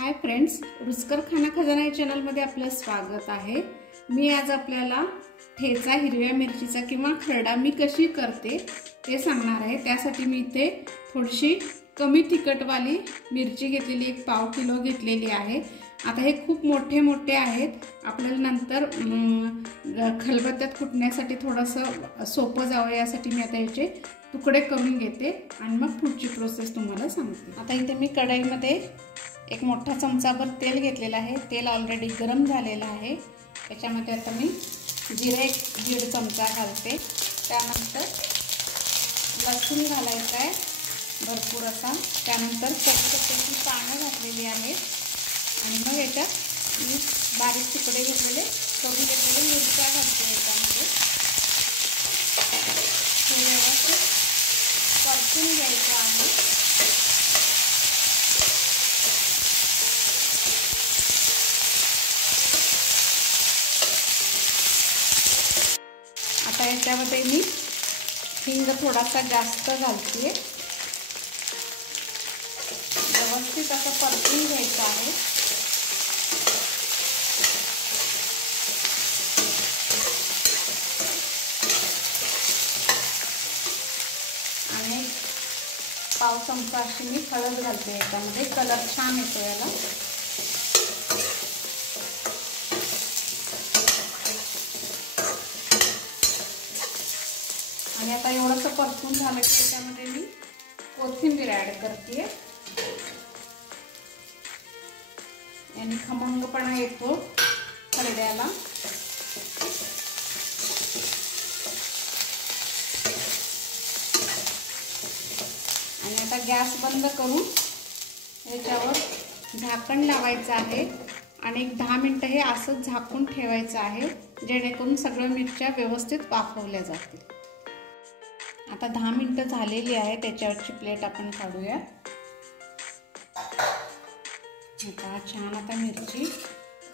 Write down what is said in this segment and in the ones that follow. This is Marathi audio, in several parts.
हाय फ्रेंड्स, रुचकर खाना खजाना या चॅनल मध्ये आपलं स्वागत आहे। मी आज आपल्याला ठेचा हिरव्या मिरचीचा किंवा खरडा मी कशी करते ते सांगणार आहे। त्यासाठी मी इथे थोडीशी कमी तिखटवाली मिरची घेतलेली, एक पाव किलो घेतलेली आहे। आता हे खूप मोठे मोठे आहेत, आपल्याला नंतर खलबत्त्यात कुटण्यासाठी थोडंसं सोपं जावं यासाठी मी आता याचे तुकडे करून घेते आणि मग पुढची प्रोसेस तुम्हाला सांगते। आता इथे मी कढईमध्ये एक मोठा चमचाभर तेल घेतलेला आहे। तेल ऑलरेडी गरम झालेलं आहे। त्याच्यामध्ये आता मी जिरे 1.5 चमचा घालते। त्यानंतर लसूण घालायचं आहे भरपूर असा। त्यानंतर कढीपत्त्याची पानं घातलेली आहेत आणि मग याच्यात मी बारीक तुकडे घेतलेले करून घेतलेले मिरच्या घालते। याच्यामध्ये हे व्यवस्थित परतून घ्यायचं आहे। आता याच्यामध्ये मी हिंग थोडासा जास्त घालते। व्यवस्थित असं परतून घ्यायचं आहे। आणि पाव चमचा अशी मी हळद घालते याच्यामध्ये, कलर छान येतो याला। आणि आता एवढंसं परतून झालं की याच्यामध्ये मी कोथिंबीर ऍड करते। याने खमंगपणा येतो खरड्याला। आणि आता गॅस बंद करून याच्यावर झाकण लावायचं आहे आणि एक 10 मिनिटं हे असंच झाकून ठेवायचं आहे, जेणेकरून सगळ्या मिरच्या व्यवस्थित वाफवल्या जातील। आता 10 मिनिटं झालेली आहे। त्याच्यावरची प्लेट आपण काढूया। छान आता मिरची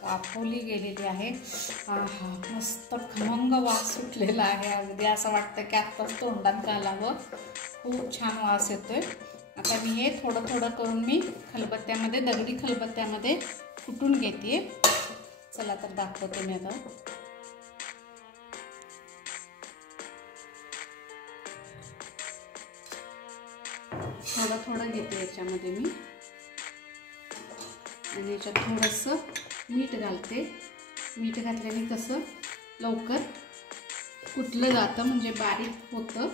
वाफवली गेलेली आहे। आहा, मस्त खमंग वास सुटलेला आहे। अगदी असं वाटतं की आत्ताच तोंडात घालावं, खूप छान वास येतोय। आता मी हे थोडं थोडं करून मी खलबत्त्यामध्ये, दगडी खलबत्त्यामध्ये कुटून घेते। चला तर दाखवते मी आता। थोडं थोडं घेते याच्यामध्ये मी आणि याच्यात थोडंसं मीठ घालते। मीठ घातल्याने कसं लवकर कुटलं जातं, म्हणजे बारीक होतं।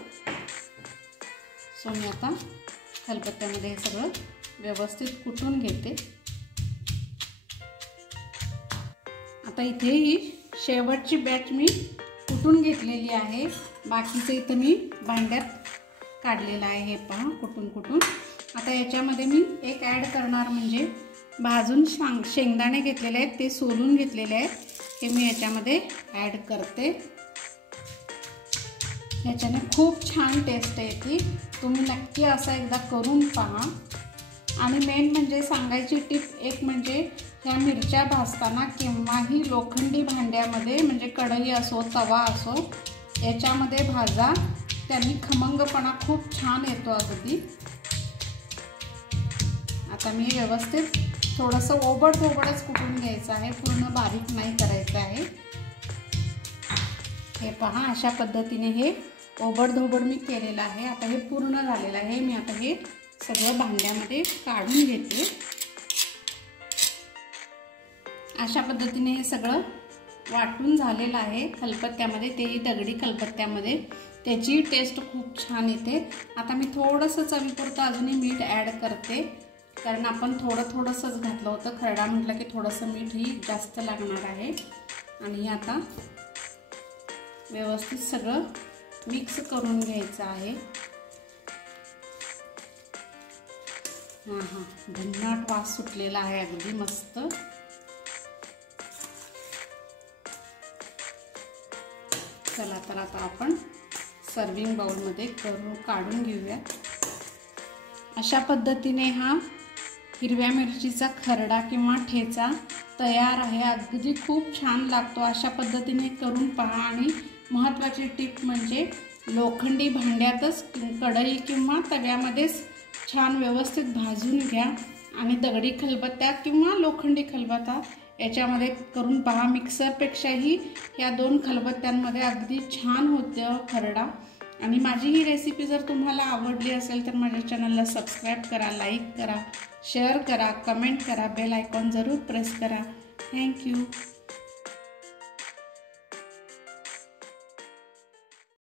सो मी आता खलबत्त्यामध्ये हे सगळं व्यवस्थित कुटून घेते। आता इथे ही शेवटची बॅच मी कुटून घेतलेली आहे। बाकीचं इथं मी भांड्यात काढलेला आहे, हे पहा कुटून कुटून। आता याच्यामध्ये मी एक ॲड करणार, म्हणजे भाजून शेंगदाणे घेतलेले आहेत, ते सोलून घेतलेले आहेत, हे मी याच्यामध्ये ॲड करते। याच्याने खूप छान टेस्ट येते। तुम्ही नक्की असं एकदा करून पहा। आणि मेन म्हणजे सांगायची टिप एक म्हणजे ह्या मिरच्या भाजताना केव्हाही लोखंडी भांड्यामध्ये, म्हणजे कढई असो तवा असो, याच्यामध्ये भाजा, त्यांनी खमंगपणा खूप छान येतो अगदी। आता मी व्यवस्थित थोडंसं ओबडधोबडच कुटून घ्यायचं आहे, पूर्ण बारीक नाही करायचं आहे। हे पहा, अशा पद्धतीने हे ओबडधोबड मी केलेलं आहे। आता हे पूर्ण झालेलं आहे। मी आता हे सगळं भांड्यामध्ये काढून घेते। अशा पद्धतीने हे सगळं वाटून झालेलं आहे खलबत्त्यामध्ये, तेही दगडी खलबत्त्यामध्ये। त्याची टेस्ट खूप छान येते। आता मी थोडंसं चवीपुरतं अजूनही मीठ ॲड करते, कारण आपण थोडंसंच घातलं होतं। खरडा म्हटलं की थोडंसं मीठही जास्त लागणार आहे। आणि हे आता व्यवस्थित सगळं मिक्स करून घ्यायचं आहे। भन्नाट वास सुटलेला आहे, अगदी मस्त। चला तर आता आपण सर्विंग बाउलमध्ये काढून घेऊया। अशा पद्धतीने हा हिरव्या मिरचीचा खरडा किंवा ठेचा तयार आहे। अगदी खूप छान लागतो। अशा पद्धतीने करून पहा। आणि महत्त्वाची टिप म्हणजे लोखंडी भांड्यातच, कढई किंवा तव्यामध्येच छान व्यवस्थित भाजून घ्या, आणि दगडी खलबत्ता किंवा लोखंडी खलबत्ता याच्यामध्ये करून पहा. मिक्सरपेक्षाही या 2 खलबत्त्यांमध्ये अगदी छान होतं खरडा. आणि माझी ही रेसिपी जर तुम्हाला आवडली असेल तर माझ्या चॅनलला सबस्क्राईब करा, लाईक करा, शेअर करा, कमेंट करा, बेल आयकॉन जरूर प्रेस करा. थँक्यू.